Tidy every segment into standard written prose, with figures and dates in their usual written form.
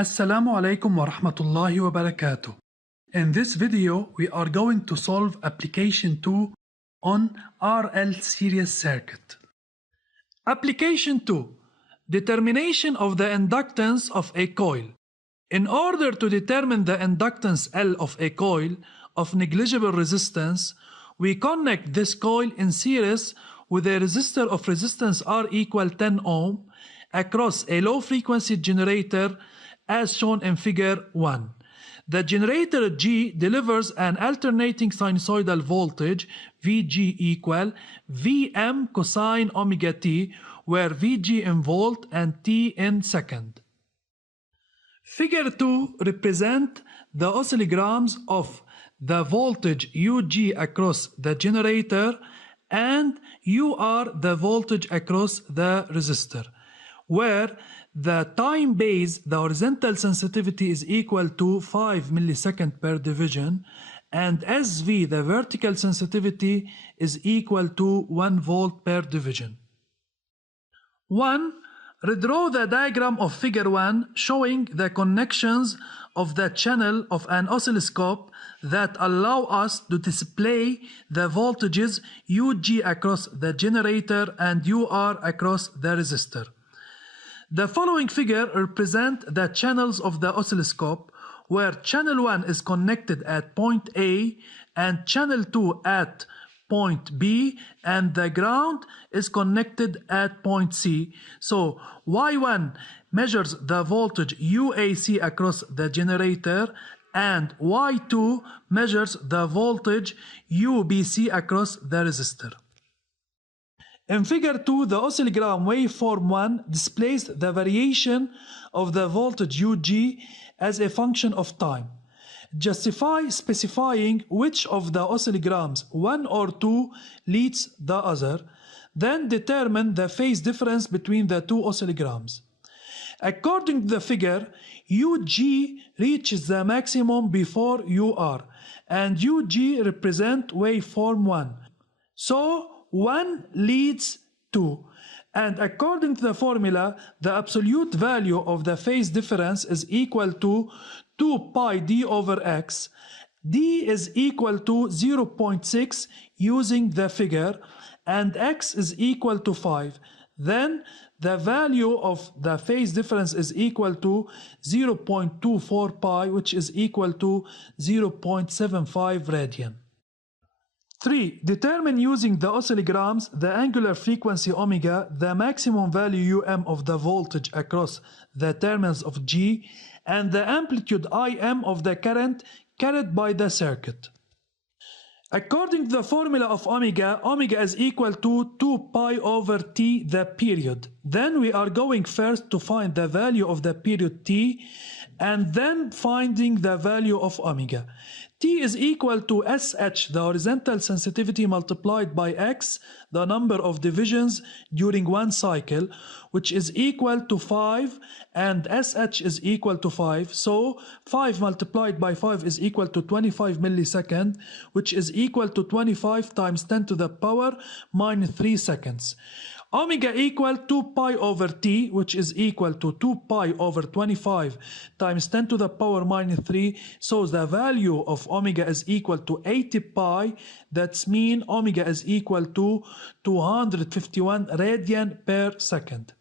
Assalamu alaikum wa rahmatullahi wa barakatuh. In this video, we are going to solve application 2 on RL series circuit. Application 2. Determination of the inductance of a coil. In order to determine the inductance L of a coil of negligible resistance, we connect this coil in series with a resistor of resistance R equal 10 ohm across a low frequency generator as shown in figure 1. The generator G delivers an alternating sinusoidal voltage Vg equal Vm cosine omega t, where Vg in volt and t in second. Figure 2 represent the oscillograms of the voltage Ug across the generator and UR the voltage across the resistor, where the time base, the horizontal sensitivity is equal to 5 millisecond per division, and SV, the vertical sensitivity, is equal to 1 volt per division. 1. Redraw the diagram of figure 1 showing the connections of the channel of an oscilloscope that allow us to display the voltages Ug across the generator and UR across the resistor. The following figure represents the channels of the oscilloscope, where channel 1 is connected at point A and channel 2 at point B, and the ground is connected at point C. So Y1 measures the voltage UAC across the generator, and Y2 measures the voltage UBC across the resistor. In figure 2, the oscillogram waveform 1 displays the variation of the voltage Ug as a function of time. Justify specifying which of the oscillograms 1 or 2 leads the other, then determine the phase difference between the two oscillograms. According to the figure, Ug reaches the maximum before UR, and Ug represent waveform 1. So 1 leads 2, and according to the formula, the absolute value of the phase difference is equal to 2 pi d over x. D is equal to 0.6 using the figure, and x is equal to 5. Then the value of the phase difference is equal to 0.24 pi, which is equal to 0.75 radian. 3. Determine using the oscillograms the angular frequency omega, the maximum value Um of the voltage across the terminals of G, and the amplitude Im of the current carried by the circuit. According to the formula of omega, omega is equal to 2 pi over t, the period. Then we are going first to find the value of the period t, and then finding the value of omega. T is equal to SH, the horizontal sensitivity, multiplied by X, the number of divisions during one cycle, which is equal to 5, and SH is equal to 5. So 5 multiplied by 5 is equal to 25 millisecond, which is equal to 25 times 10 to the power minus 3 seconds. Omega equal 2 pi over t, which is equal to 2 pi over 25 times 10 to the power minus 3. So the value of omega is equal to 80 pi. That's mean omega is equal to 251 radian per second.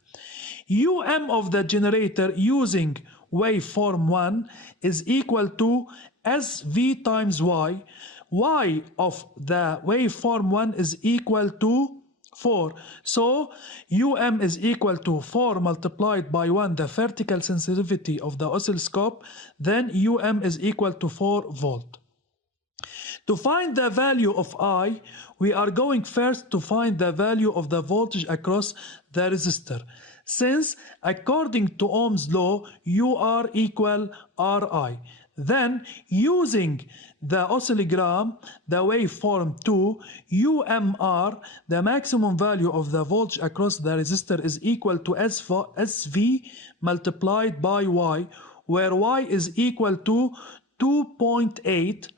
Um of the generator using waveform 1 is equal to SV times Y. Y of the waveform 1 is equal to 4. So Um is equal to 4 multiplied by 1, the vertical sensitivity of the oscilloscope. Then Um is equal to 4 volt. To find the value of I, we are going first to find the value of the voltage across the resistor, since according to Ohm's law, UR equal RI. Then, using the oscillogram, the waveform 2, UMR, the maximum value of the voltage across the resistor, is equal to SV multiplied by Y, where Y is equal to 2.8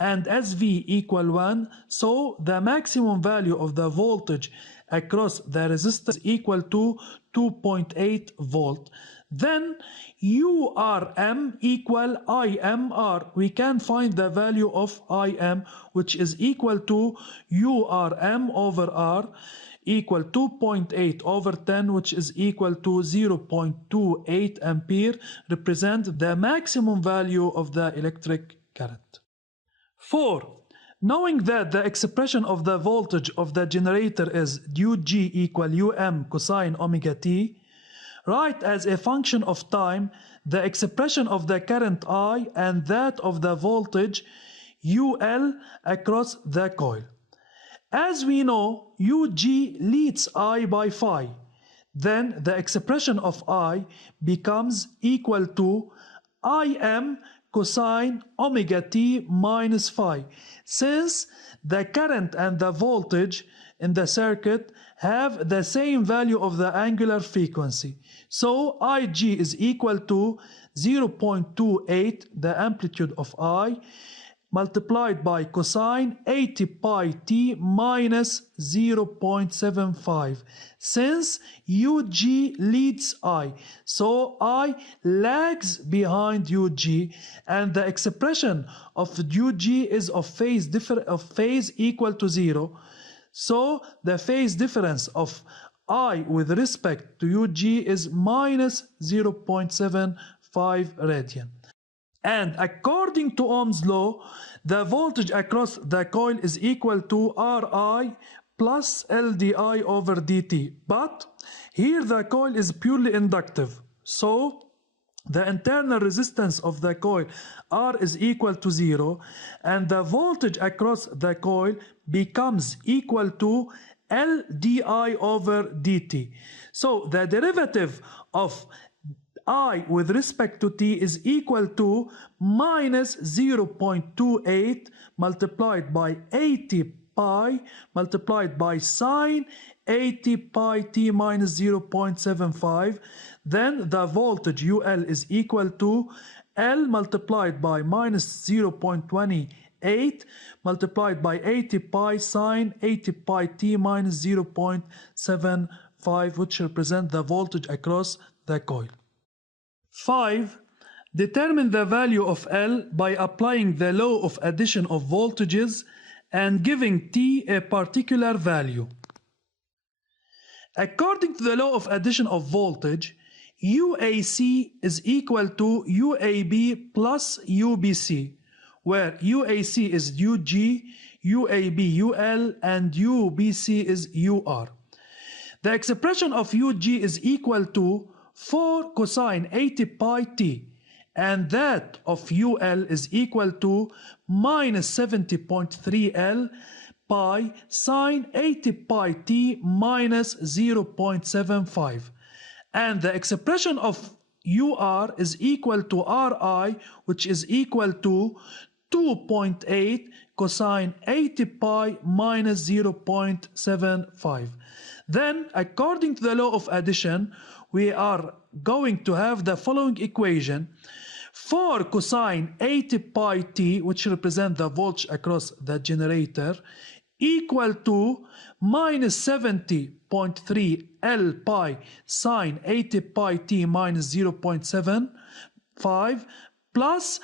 and SV equal 1. So the maximum value of the voltage across the resistor is equal to 2.8 volt. Then URM equal IMR. We can find the value of IM, which is equal to URM over R, equal 2.8 over 10, which is equal to 0.28 ampere, represent the maximum value of the electric current. 4. Knowing that the expression of the voltage of the generator is UG equal UM cosine omega t, write as a function of time the expression of the current I and that of the voltage UL across the coil. As we know, UG leads I by phi. Then the expression of I becomes equal to Im cosine omega t minus phi, since the current and the voltage in the circuit have the same value of the angular frequency. So Ig is equal to 0.28, the amplitude of I, multiplied by cosine 80 pi t minus 0.75. Since UG leads I, so I lags behind UG, and the expression of UG is of phase equal to 0. So the phase difference of I with respect to UG is minus 0.75 radian. And according to Ohm's law, the voltage across the coil is equal to Ri plus LdI over dt. But here the coil is purely inductive. So the internal resistance of the coil R is equal to 0, and the voltage across the coil becomes equal to LdI over dt. So the derivative of I with respect to t is equal to minus 0.28 multiplied by 80 pi multiplied by sine 80 pi t minus 0.75. Then the voltage UL is equal to L multiplied by minus 0.28 multiplied by 80 pi sine 80 pi t minus 0.75, which represent the voltage across the coil. 5. Determine the value of L by applying the law of addition of voltages and giving T a particular value. According to the law of addition of voltage, UAC is equal to UAB plus UBC, where UAC is UG, UAB UL, and UBC is UR. The expression of UG is equal to 4 cosine 80 pi t, and that of UL is equal to minus 70.3 L pi sine 80 pi t minus 0.75, and the expression of UR is equal to RI, which is equal to 2.8 cosine 80 pi minus 0.75. Then, according to the law of addition, we are going to have the following equation: 4 cosine 80 pi t, which represent the voltage across the generator, equal to minus 70.3 L pi sine 80 pi t minus 0.75 plus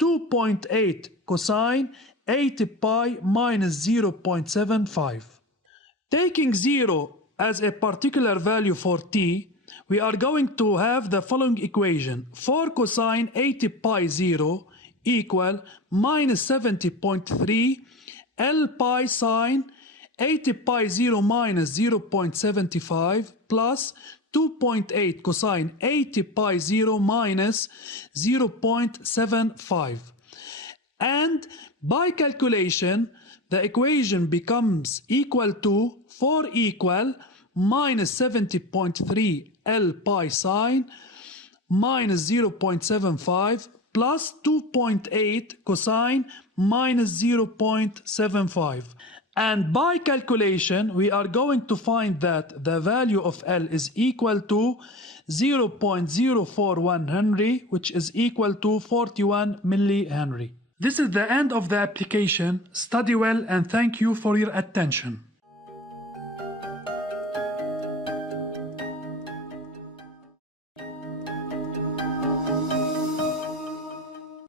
2.8 cosine 80 pi minus 0.75. Taking 0 as a particular value for t, we are going to have the following equation: 4 cosine 80 pi 0 equal minus 70.3 L pi sine 80 pi 0 minus 0.75 plus 2.8 cosine 80 pi 0 minus 0.75. And by calculation, the equation becomes equal to 4 equal minus 70.3 L pi sine minus 0.75 plus 2.8 cosine minus 0.75. And by calculation, we are going to find that the value of L is equal to 0.041 Henry, which is equal to 41 millihenry. This is the end of the application. Study well and thank you for your attention.